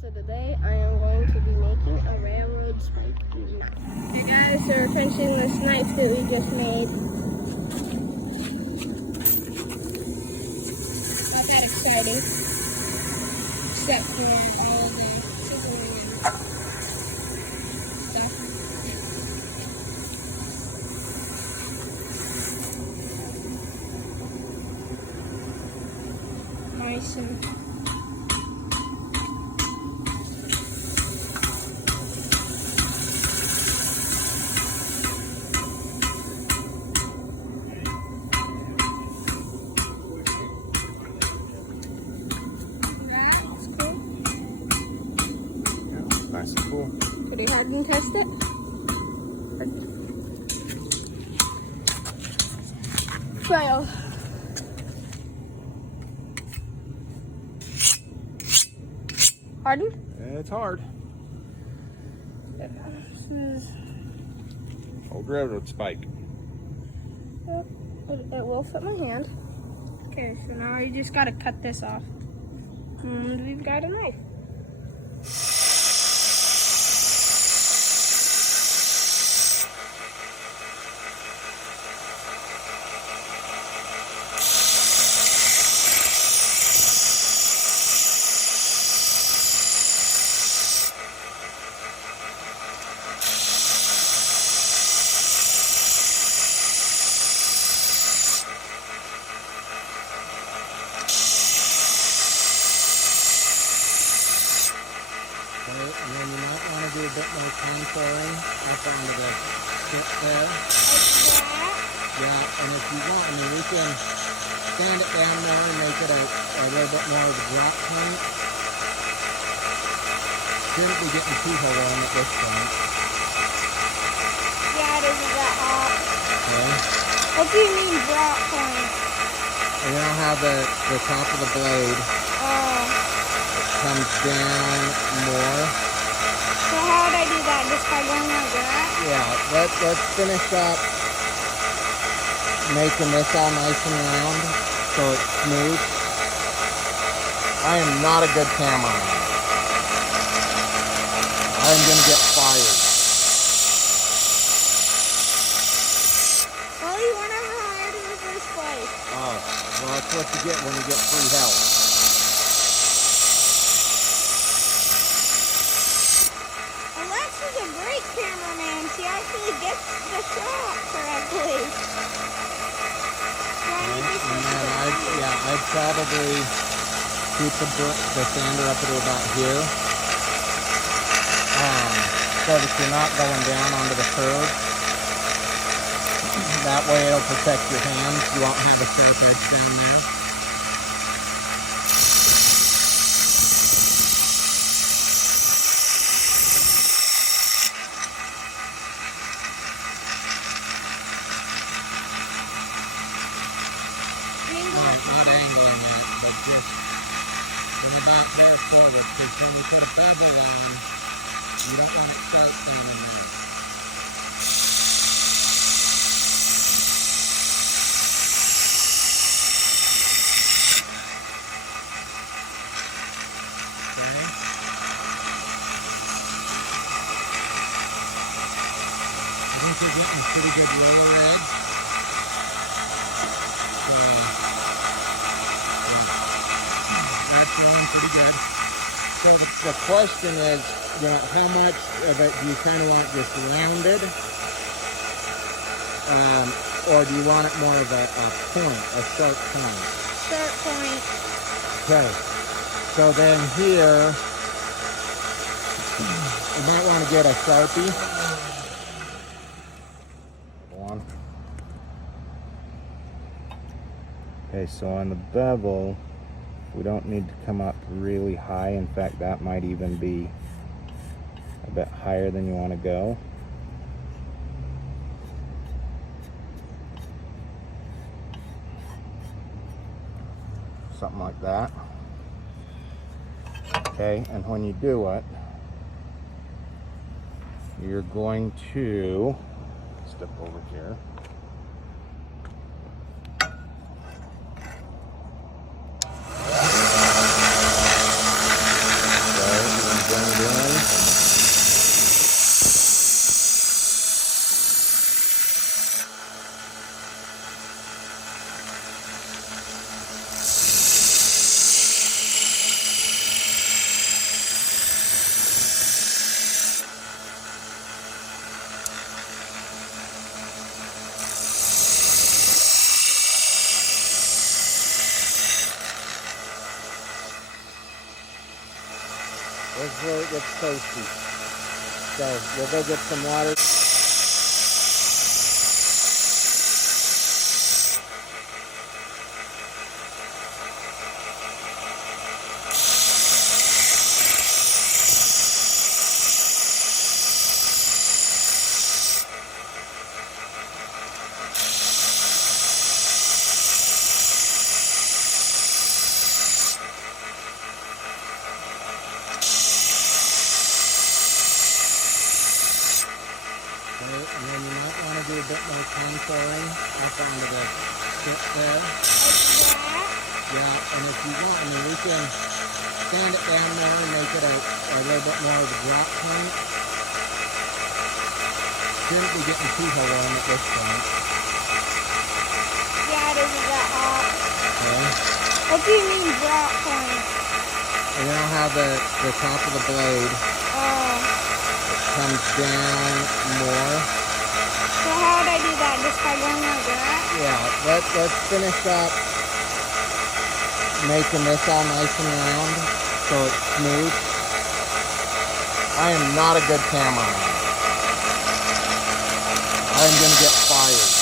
So today I am going to be making a railroad spike knife. Hey guys, so we're finishing this knife that we just made. Not that exciting, except for all the sizzling and stuff. Nice and nice and cool. pretty hard and test it. Fail. Pardon? It's hard. This is, Old railroad spike. it will fit my hand. Okay, so now I just gotta cut this off. And we've got a knife. And then you might want to do a bit more cane pouring up onto the tip there. Yeah, and if you want, I mean, we can sand it down more and make it a little bit more of a drop point. Shouldn't be getting too warm at this point. Yeah, it isn't that hot. Okay. What do you mean drop point? And then I'll have the top of the blade comes down more. So how would I do that? Just by going like that? Yeah, let's finish up making this all nice and round so it's smooth. I am not a good cameraman. I'm gonna get fired. Well, you were never hired in the first place. Oh, well, that's what you get when you get free help. Alex is a great cameraman. She actually gets the shot correctly. And then I'd probably keep the sander up to about here. So that you're not going down onto the curb. That way it'll protect your hands. You won't have a sharp edge down there. Not angling it, but just from about there forward, because when we put a bevel in, you don't want it sharp down in there. Okay. I think you're getting pretty good roller edge. That's going pretty good. So the question is, how much of it do you kind of want just rounded? Or do you want it more of a point, a sharp point? Sharp point. Okay. So then here, you might want to get a Sharpie. Hold on. Okay, so on the bevel, we don't need to come up really high. In fact, that might even be a bit higher than you want to go. Something like that. Okay, and when you do it, you're going to step over here. This is where it gets toasty. So we'll go get some water. Okay, and then you might want to do a bit more contouring up onto the tip there. Like that. Yeah, and if you want, I mean, we can sand it down there and make it a little bit more of a drop point. Shouldn't be getting too warm at this point. Yeah, it isn't that hot. Okay. What do you mean drop point? And then I'll have the top of the blade Oh. comes down more. So how would I do that? Just by going like that? Yeah, let's finish up making this all nice and round so it's smooth. I am not a good cameraman. I'm gonna get fired.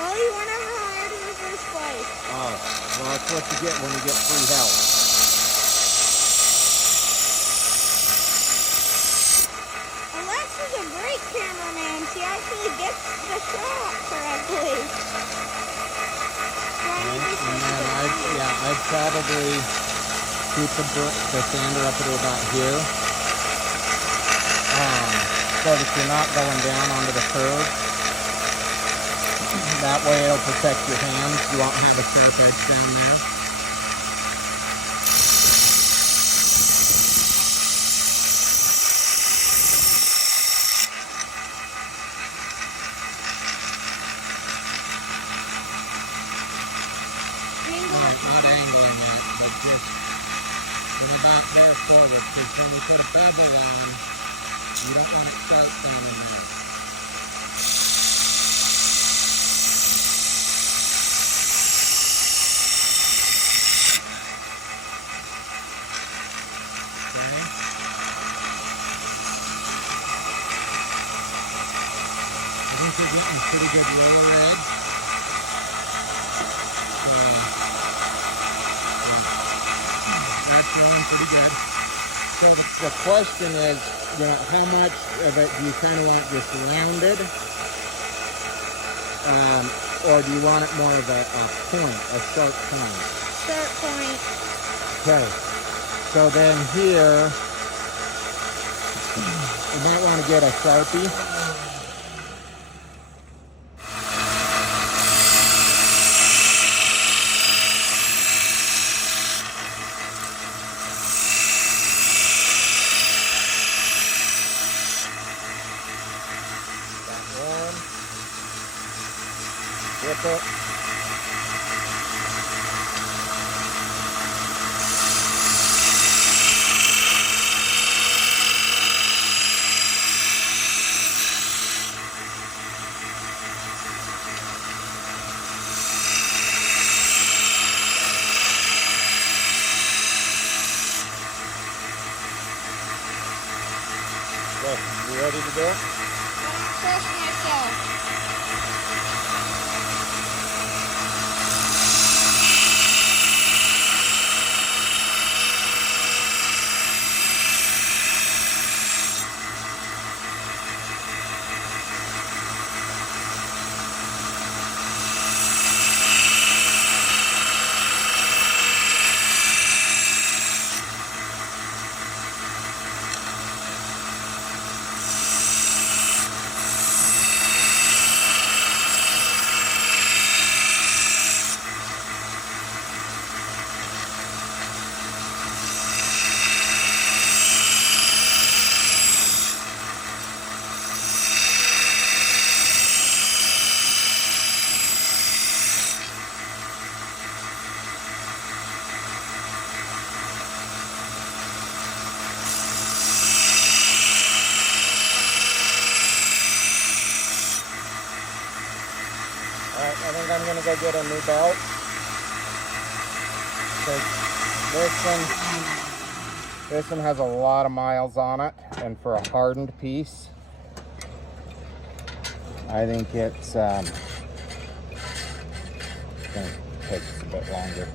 Well, you were never hired in the first place. Oh, well, that's what you get when you get free help. Alex is a great cameraman. She actually gets the shot correctly. And then I'd probably keep the sander up to about here, so that you're not going down onto the curve. That way it'll protect your hands. You won't have a sharp edge down there. Not angling it, but just from about there forward, because when we put a bevel on, you don't want it sharp down in there. Okay. I think you're getting pretty good roller edge. That's going pretty good. So the question is, how much of it do you kind of want just rounded? Or do you want it more of a point, a sharp point? Sharp point. Okay. So then here, you might want to get a Sharpie. Whip it. Okay, you ready to go? Trust myself. Alright, I think I'm going to go get a new belt. This one has a lot of miles on it, and for a hardened piece, I think it's going to take us a bit longer.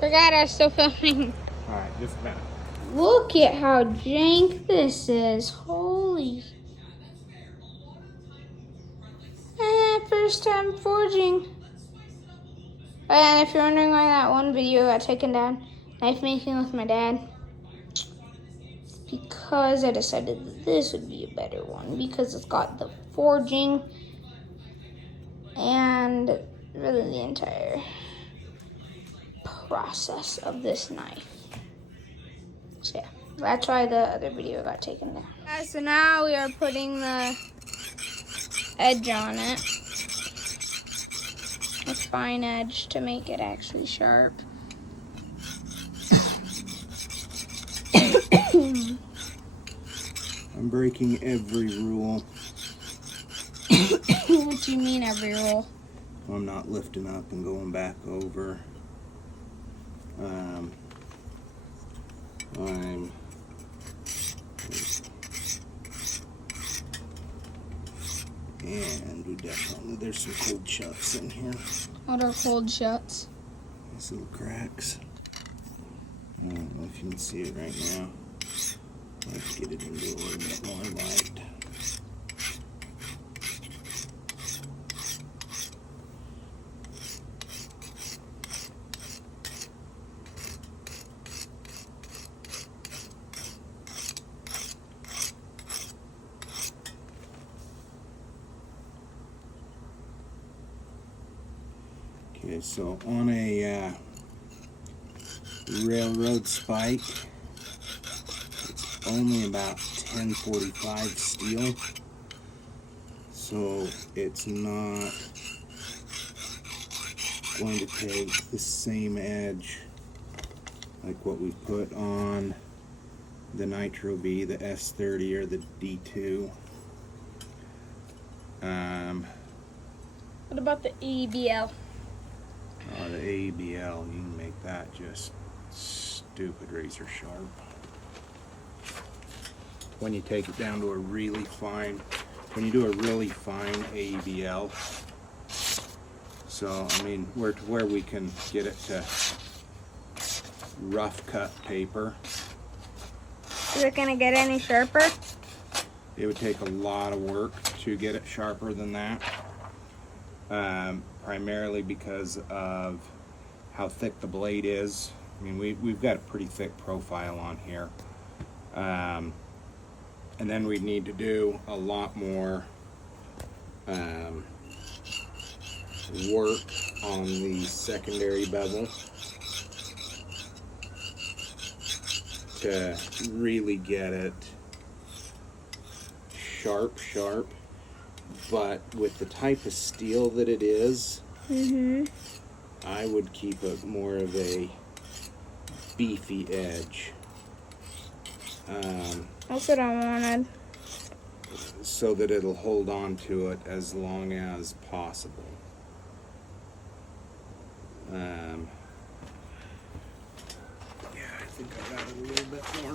Forgot I was still filming. All right, just a minute. Look at how jank this is. Holy. First time forging. And if you're wondering why that one video got taken down, knife making with my dad, it's because I decided that this would be a better one because it's got the forging and really the entire process of this knife. So yeah, that's why the other video got taken down. So now we are putting the edge on it. A fine edge to make it actually sharp. I'm breaking every rule. What do you mean every rule? I'm not lifting up and going back over. And we definitely, there's some cold shuts in here. What are cold shuts? These little cracks. I don't know if you can see it right now. Let's get it into a little bit more light. Okay, so on a railroad spike, it's only about 1045 steel, so it's not going to take the same edge like what we put on the Nitro B, the S30 or the D2. What about the EBL? The ABL, you can make that just stupid razor sharp. When you take it down to a really fine, when you do a really fine ABL. So, I mean, we're to where we can get it to rough cut paper. Is it gonna get any sharper? It would take a lot of work to get it sharper than that. Primarily because of how thick the blade is. I mean, we've got a pretty thick profile on here. And then we'd need to do a lot more work on the secondary bevel to really get it sharp. But with the type of steel that it is, I would keep it more of a beefy edge. That's what I wanted. So that it'll hold on to it as long as possible. Yeah, I think I got it a little bit more.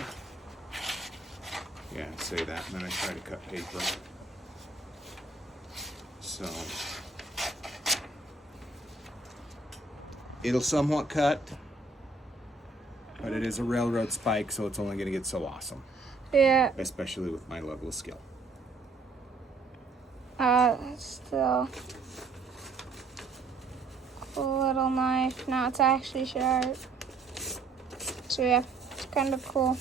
Yeah, say that, and then I try to cut paper. So it'll somewhat cut, but it is a railroad spike, so it's only going to get so awesome. Yeah. Especially with my level of skill. Still cool little knife. Now it's actually sharp. So yeah, it's kind of cool.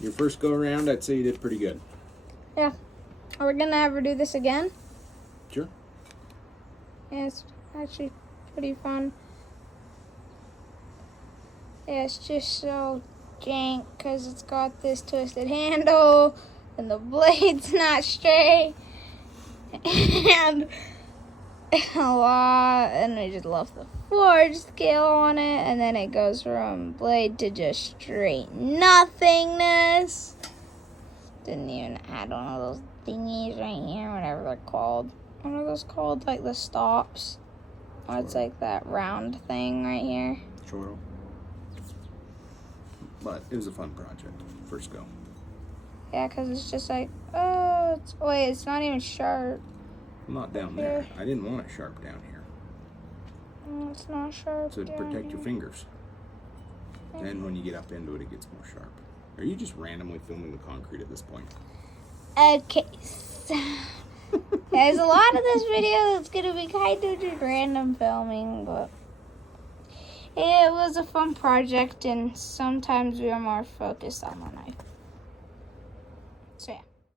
Your first go around, I'd say you did pretty good. Yeah. Are we gonna ever do this again? Sure. Yeah, it's actually pretty fun. Yeah, it's just so jank because it's got this twisted handle and the blade's not straight and a lot, and we just left the forge scale on it, and then it goes from blade to just straight nothingness. Didn't even add one of those thingies right here, whatever they're called. What are those called? Like the stops. Oh, it's like that round thing right here. Chortle. But it was a fun project. First go. Yeah, because it's just like, oh, wait, it's not even sharp. Not down there. I didn't want it sharp down here. Oh, it's not sharp. So to down protect your here. fingers. Then when you get up into it, it gets more sharp. Are you just randomly filming the concrete at this point? Okay, so there's a lot of this video that's going to be kind of just random filming, but it was a fun project, and sometimes we are more focused on the knife. So yeah.